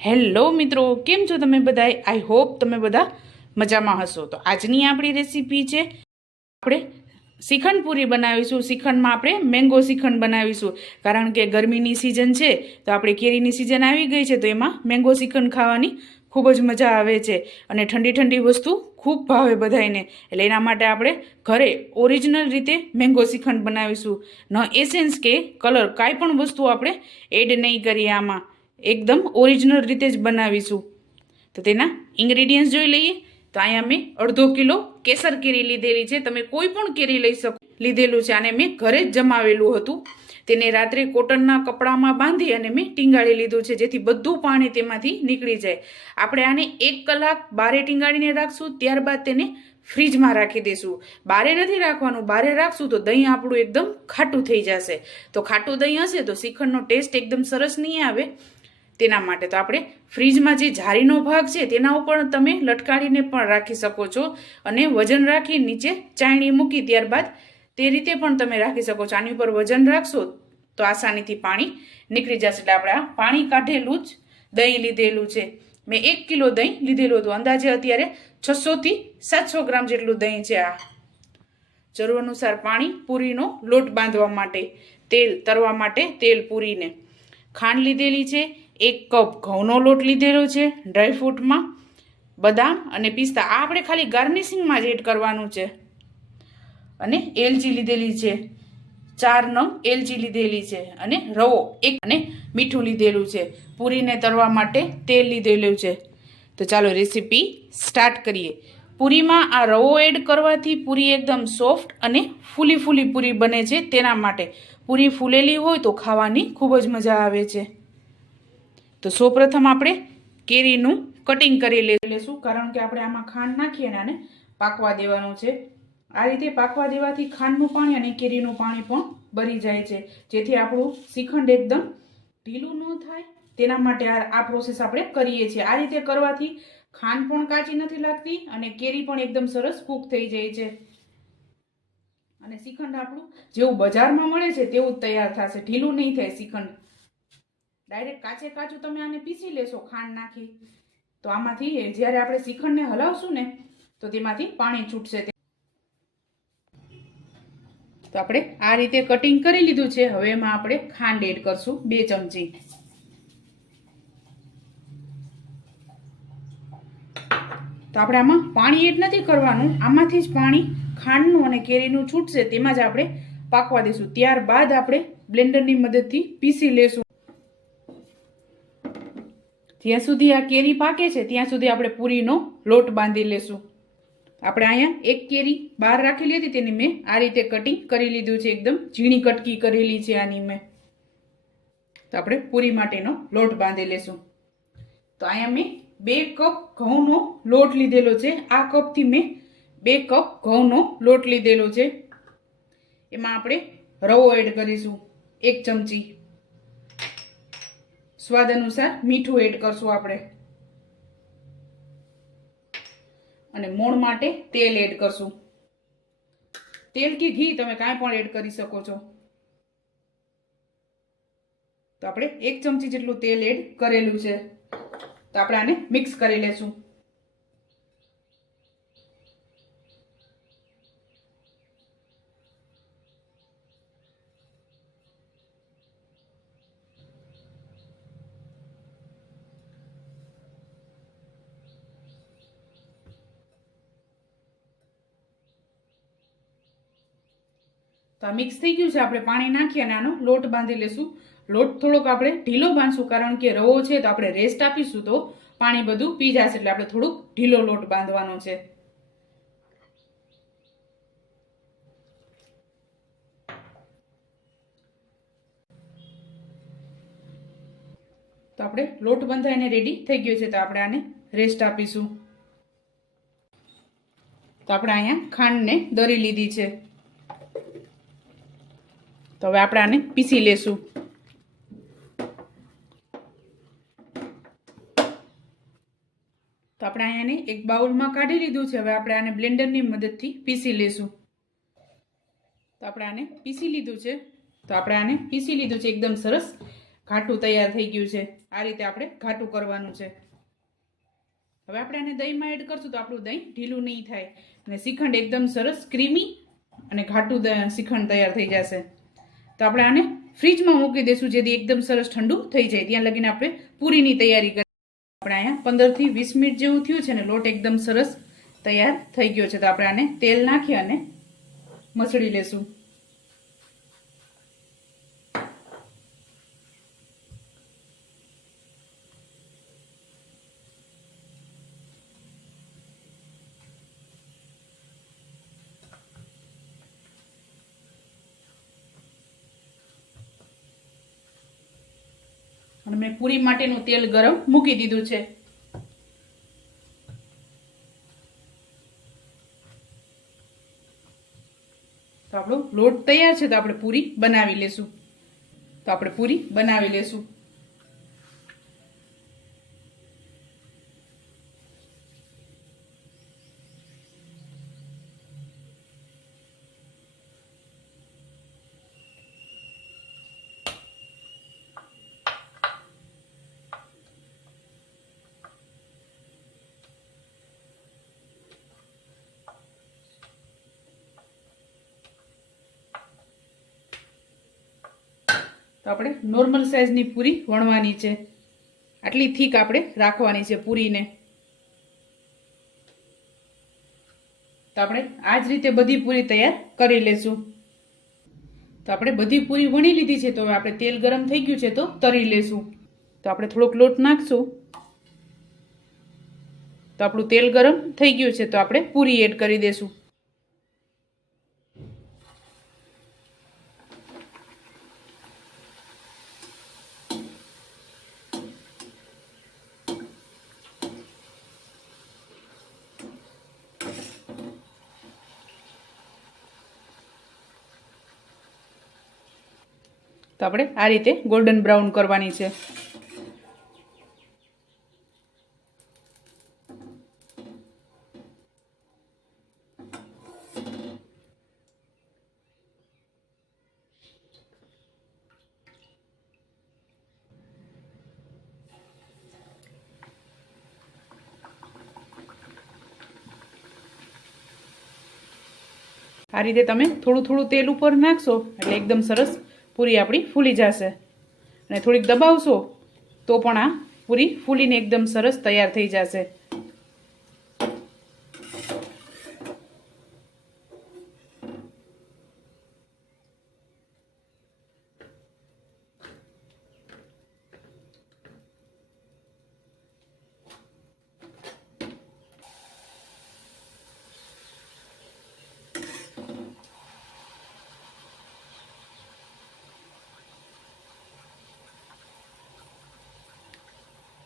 Hello મિત્રો, કેમ છો તમે બધા? આઈ હોપ તમે બધા મજામાં હશો. તો આજની આપણી રેસીપી છે, આપણે શ્રીખંડ પૂરી બનાવીશું. શ્રીખંડમાં આપણે મેંગો શ્રીખંડ બનાવીશું, કારણ કે ગરમીની સિઝન છે તો આપણે કેરીની સિઝન આવી ગઈ છે, તો એમાં મેંગો શ્રીખંડ ખાવાની ખૂબ જ મજા આવે છે અને ઠંડી ઠંડી વસ્તુ ખૂબ ભાવે બધાને. એટલે એના માટે આપણે ઘરે ઓરિજિનલ રીતે મેંગો શ્રીખંડ બનાવીશું. ન એસેન્સ કે કલર કાંઈ પણ વસ્તુ આપણે એડ નહીં કરીએ, આમાં એકદમ ઓરિજિનલ રીતે જ બનાવીશું. તો તેના ઇન્ગ્રેડિયન્ટ્સ જોઈ લઈએ. તો અહીંયા મેં અડધો કિલો કેસર કેરી લીધેલી છે. તમે કોઈ પણ કેરી લઈ શકો, લીધેલું છે. આને મેં ઘરે જ જમાવેલું હતું. તેને રાત્રે કોટનના કપડામાં બાંધી અને મેં ટીંગાળી લીધું છે, જેથી બધું પાણી તેમાંથી નીકળી જાય. આપણે આને 1 કલાક બારે ટીંગાળીને રાખશું, ત્યારબાદ તેને ફ્રીજમાં રાખી દઈશું. બારે નથી રાખવાનું, બારે રાખશું તો દહીં આપણું એકદમ ખાટું થઈ જશે. તો ખાટું દહીં હશે તો શ્રીખંડનો ટેસ્ટ એકદમ સરસ નહીં આવે. તેના માટે તો આપણે ફ્રીજમાં જે જારીનો ભાગ છે તેના ઉપર તમે લટકાડીને પણ રાખી શકો છો, અને વજન રાખી નીચે ચાયણી મૂકી ત્યારબાદ તે રીતે પણ તમે રાખી શકો છો. આની ઉપર વજન રાખશો તો આસાનીથી પાણી નીકળી જશે. એટલે આપણે આ પાણી કાઢેલું જ દહીં લીધેલું છે. મેં 1 કિલો દહીં લીધેલું હતું. અંદાજે અત્યારે 600 થી 700 ગ્રામ જેટલું દહીં છે. આ જરૂર અનુસાર પાણી, પૂરીનો લોટ બાંધવા માટે, તેલ તરવા માટે તેલ, પૂરીને ખાંડ લીધેલી છે. 1 કપ ઘઉંનો લોટ લીધેલો છે. ડ્રાયફ્રૂટમાં બદામ અને પિસ્તા આ આપણે ખાલી ગાર્નિશિંગમાં જ એડ કરવાનું છે. અને એલચી લીધેલી છે, 4 નંગ એલચી લીધેલી છે. અને રવો 1 અને મીઠું લીધેલું છે. પૂરીને તરવા માટે તેલ લીધેલું છે. તો ચાલો રેસીપી સ્ટાર્ટ કરીએ. પૂરીમાં આ રવો એડ કરવાથી પૂરી એકદમ સોફ્ટ અને ફૂલી ફૂલી પૂરી બને છે. તેના માટે પૂરી ફૂલેલી હોય તો ખાવાની ખૂબ જ મજા આવે છે. તો સૌપ્રથમ આપણે કેરીનું કટિંગ કરી લેશું, કારણ કે આપણે આમાં ખાંડ નાખીએ અને આને પાકવા દેવાનું છે. આ રીતે પાકવા દેવાથી ખાંડનું પાણી અને કેરીનું પાણી પણ બળી જાય છે, જેથી આપણું શ્રીખંડ એકદમ ઢીલું ન થાય. તેના માટે આ પ્રોસેસ આપણે કરીએ છીએ. આ રીતે કરવાથી ખાંડ પણ કાચી નથી લાગતી અને કેરી પણ એકદમ સરસ કૂક થઈ જાય છે. અને શ્રીખંડ આપણું જેવું બજારમાં મળે છે તેવું જ તૈયાર થશે, ઢીલું નહીં થાય શ્રીખંડ. ડાયરેક્ટ કાચે કાચું તમે આને પીસી લેશો ખાંડ નાખી, તો આમાંથી જ્યારે આપણે શ્રીખંડને હલાવશું ને તો તેમાંથી પાણી છૂટશે. તો આપણે આ રીતે કટિંગ કરી લીધું છે. હવે એમાં આપણે ખાંડ એડ કરશું, 2 ચમચી. તો આપણે આમાં પાણી એડ નથી કરવાનું, આમાંથી જ પાણી ખાંડનું અને કેરીનું છૂટશે, તેમાં જ આપણે પાકવા દઈશું. ત્યારબાદ આપણે બ્લેન્ડરની મદદથી પીસી લેશું. જ્યાં સુધી આ કેરી પાકે છે ત્યાં સુધી આપણે પૂરીનો લોટ બાંધી લેશું. આપણે અહીંયા 1 કેરી બહાર રાખેલી હતી, તેની મેં આ રીતે કટિંગ કરી લીધું છે. એકદમ ઝીણી કટકી કરેલી છે આની મેં. તો આપણે પૂરી માટેનો લોટ બાંધી લેશું. તો અહીંયા મેં 2 કપ ઘઉંનો લોટ લીધેલો છે. આ કપથી મેં 2 કપ ઘઉંનો લોટ લીધેલો છે. એમાં આપણે રવો એડ કરીશું, 1 ચમચી. સ્વાદ અનુસાર મીઠું એડ કરશું આપણે. અને મોણ માટે તેલ એડ કરશું. તેલ કે ઘી તમે કાંઈ પણ એડ કરી શકો છો. તો આપણે 1 ચમચી જેટલું તેલ એડ કરેલું છે. તો આપણે આને મિક્સ કરી લેશું. તો આ મિક્સ થઈ ગયું છે. આપણે પાણી નાખી અને આનો લોટ બાંધી લેશું. લોટ થોડોક આપણે ઢીલો બાંધશું, કારણ કે રવો છે તો આપણે રેસ્ટ આપીશું તો પાણી બધું પી જશે. એટલે આપણે થોડુંક ઢીલો લોટ બાંધવાનો છે. તો આપણે લોટ બંધાઈને રેડી થઈ ગયો છે. તો આપણે આને રેસ્ટ આપીશું. તો આપણે અહીંયા ખાંડને દરી લીધી છે. તો હવે આપણે આને પીસી લેશું. તો આપણે અહીંયાને એક બાઉલમાં કાઢી લીધું છે. હવે આપણે આને બ્લેન્ડરની મદદથી પીસી લેશું. તો આપણે આને પીસી લીધું છે. એકદમ સરસ ઘાટું તૈયાર થઈ ગયું છે. આ રીતે આપણે ઘાટું કરવાનું છે. હવે આપણે આને દહીંમાં એડ કરશું તો આપણું દહીં ઢીલું નહીં થાય અને શ્રીખંડ એકદમ સરસ ક્રીમી અને ઘાટું શ્રીખંડ તૈયાર થઈ જશે. તો આપણે આને ફ્રીજમાં મૂકી દઈશું જેથી એકદમ સરસ ઠંડુ થઈ જાય. ત્યાં લગીને આપણે પૂરીની તૈયારી કરી. આપણે અહીંયા 15 થી 20 મિનિટ જેવું થયું છે ને લોટ એકદમ સરસ તૈયાર થઈ ગયો છે. તો આપણે આને તેલ નાખી અને મસળી લેશું. અને મેં પૂરી માટેનું તેલ ગરમ મૂકી દીધું છે. તો આપણો લોટ તૈયાર છે. તો આપણે પૂરી બનાવી લેશું. તો આપણે નોર્મલ સાઈઝની પૂરી વણવાની છે. આટલી થીક આપણે રાખવાની છે પૂરીને. તો આપણે આ જ રીતે બધી પૂરી તૈયાર કરી લેશું. તો આપણે બધી પૂરી વણી લીધી છે. તો હવે આપણે તેલ ગરમ થઈ ગયું છે તો તળી લેશું. તો આપણે થોડોક લોટ નાખશું. તો આપણું તેલ ગરમ થઈ ગયું છે. તો આપણે પૂરી એડ કરી દેશું. તો આપણે આ રીતે ગોલ્ડન બ્રાઉન કરવાની છે. આ રીતે તમે થોડું થોડું તેલ ઉપર નાખશો એટલે એકદમ સરસ પૂરી આપણી ફૂલી જશે. અને થોડીક દબાવશો તો પણ આ પૂરી ફૂલીને એકદમ સરસ તૈયાર થઈ જશે.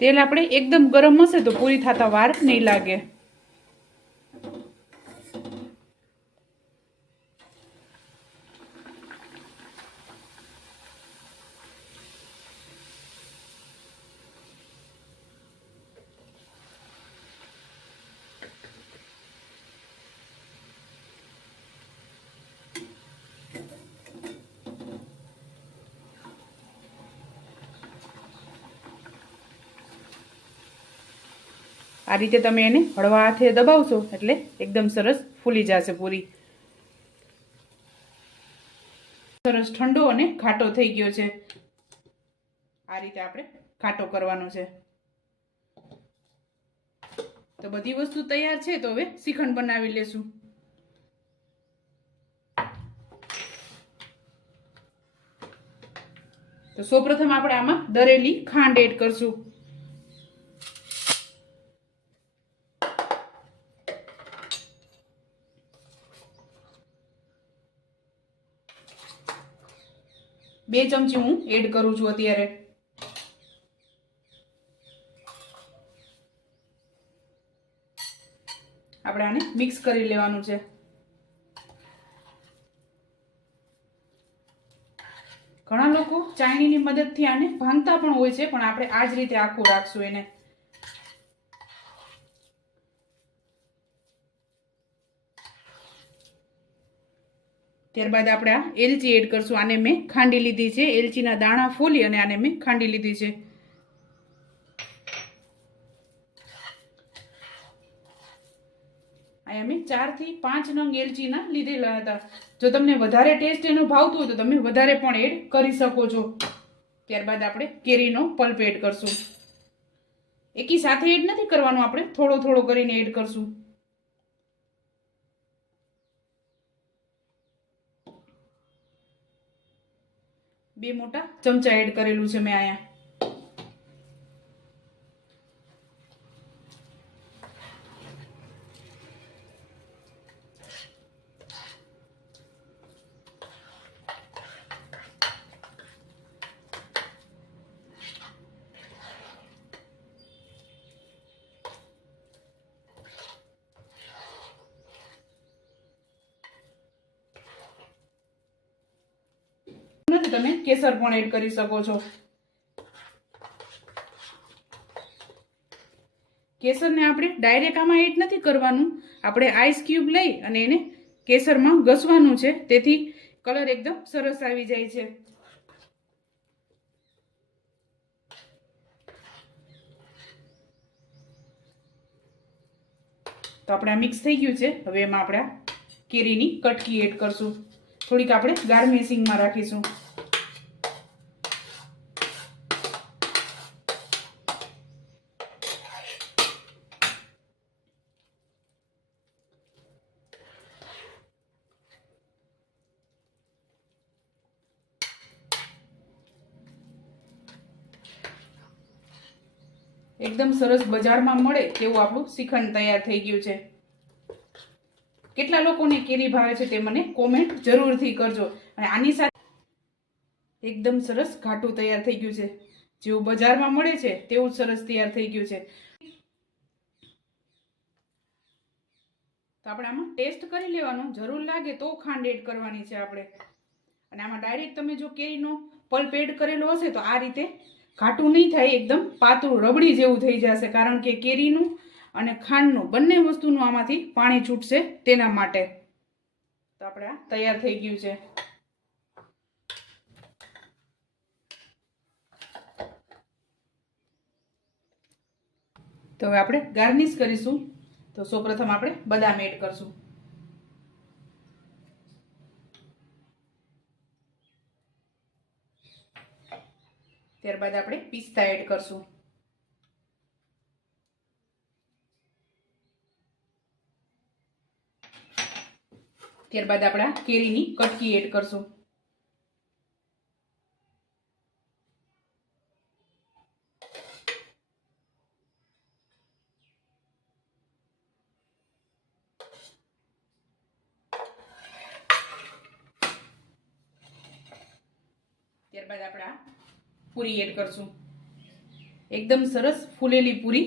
તેલ આપણે એકદમ ગરમ હશે તો પૂરી થતા વાર નહીં લાગે. આ રીતે તમે એને હળવા હાથે દબાવશો એટલે એકદમ સરસ ફૂલી જશે પૂરી. સરસ ઠંડો અને ઘાટો થઈ ગયો છે. આ રીતે આપણે ઘાટો કરવાનો છે. તો બધી વસ્તુ તૈયાર છે. તો હવે શ્રીખંડ બનાવી લેશું. તો સૌપ્રથમ આપણે આમાં દરેલી ખાંડ એડ કરશું. બે ચમચી હું એડ કરું છું અત્યારે. આપણે આને મિક્સ કરી લેવાનું છે. ઘણા લોકો ચાયણીની મદદથી આને ભાંગતા પણ હોય છે, પણ આપણે આ જ રીતે આખું રાખશું એને. ત્યારબાદ આપણે આ એલચી એડ કરશું. આને મેં ખાંડી લીધી છે. એલચીના દાણા ફોલી અને આને મેં ખાંડી લીધી છે. અહીંયા મેં 4 થી 5 નંગ એલચીના લીધેલા હતા. જો તમને વધારે ટેસ્ટ એનો ભાવતું હોય તો તમે વધારે પણ એડ કરી શકો છો. ત્યારબાદ આપણે કેરીનો પલ્પ એડ કરશું. એકી સાથે એડ નથી કરવાનો, આપણે થોડો થોડો કરીને એડ કરશું. બે મોટા ચમચા એડ કરેલું છે મેં અહીંયા. તમે કેસર પણ એડ કરી શકો છો. કેસરને આપણે ડાયરેક્ટ આમાં એડ નથી કરવાનું. આપણે આઈસ ક્યુબ લઈ અને એને કેસરમાં ઘસવાનું છે, તેથી કલર એકદમ સરસ આવી જાય છે. તો આપણે આ મિક્સ થઈ ગયું છે. હવે એમાં આપણે કેરીની કટકી એડ કરશું. થોડીક આપણે ગાર્નિશિંગમાં રાખીશું. એકદમ સરસ બજારમાં મળે તેવું આપણું શ્રીખંડ તૈયાર થઈ ગયું છે. કેટલા લોકોને કેરી ભાવે છે તે મને કોમેન્ટ જરૂરથી કરજો. અને આની સાથે એકદમ સરસ ઘાટું તૈયાર થઈ ગયું છે. જેવું બજારમાં મળે છે તેવું સરસ તૈયાર થઈ ગયું છે. તો આપણે આમાં ટેસ્ટ કરી લેવાનું. જરૂર લાગે તો ખાંડ એડ કરવાની છે આપણે. અને આમાં ડાયરેક્ટ તમે જો કેરીનો પલ્પ એડ કરેલો હશે તો આ રીતે ઘાટું નહીં થાય, એકદમ પાતળું રબડી જેવું થઈ જશે. કારણ કે કેરીનું અને ખાંડનું બંને વસ્તુનું આમાંથી પાણી છૂટશે તેના માટે. તો આપણે આ તૈયાર થઈ ગયું છે. તો હવે આપણે ગાર્નિશ કરીશું. તો સૌપ્રથમ આપણે બદામ એડ કરશું. ત્યારબાદ આપણે પિસ્તા એડ કરશું. ત્યારબાદ આપણે કેરીની કટકી એડ કરશું. ત્યારબાદ આપણે પૂરી એડ કરશું. એકદમ સરસ ફૂલેલી પૂરી.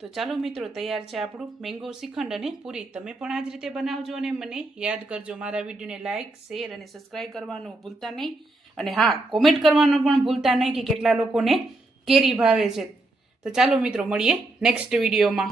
તો ચાલો મિત્રો, તૈયાર છે આપણું મેંગો શ્રીખંડ અને પૂરી. તમે પણ આ જ રીતે બનાવજો અને મને યાદ કરજો. મારા વિડીયોને લાઇક, શેર અને સબસ્ક્રાઈબ કરવાનું ભૂલતા નહીં. અને હા, કોમેન્ટ કરવાનું પણ ભૂલતા નહીં કે કેટલા લોકોને કેરી ભાવે છે. તો ચાલો મિત્રો, મળીએ નેક્સ્ટ વિડીયોમાં.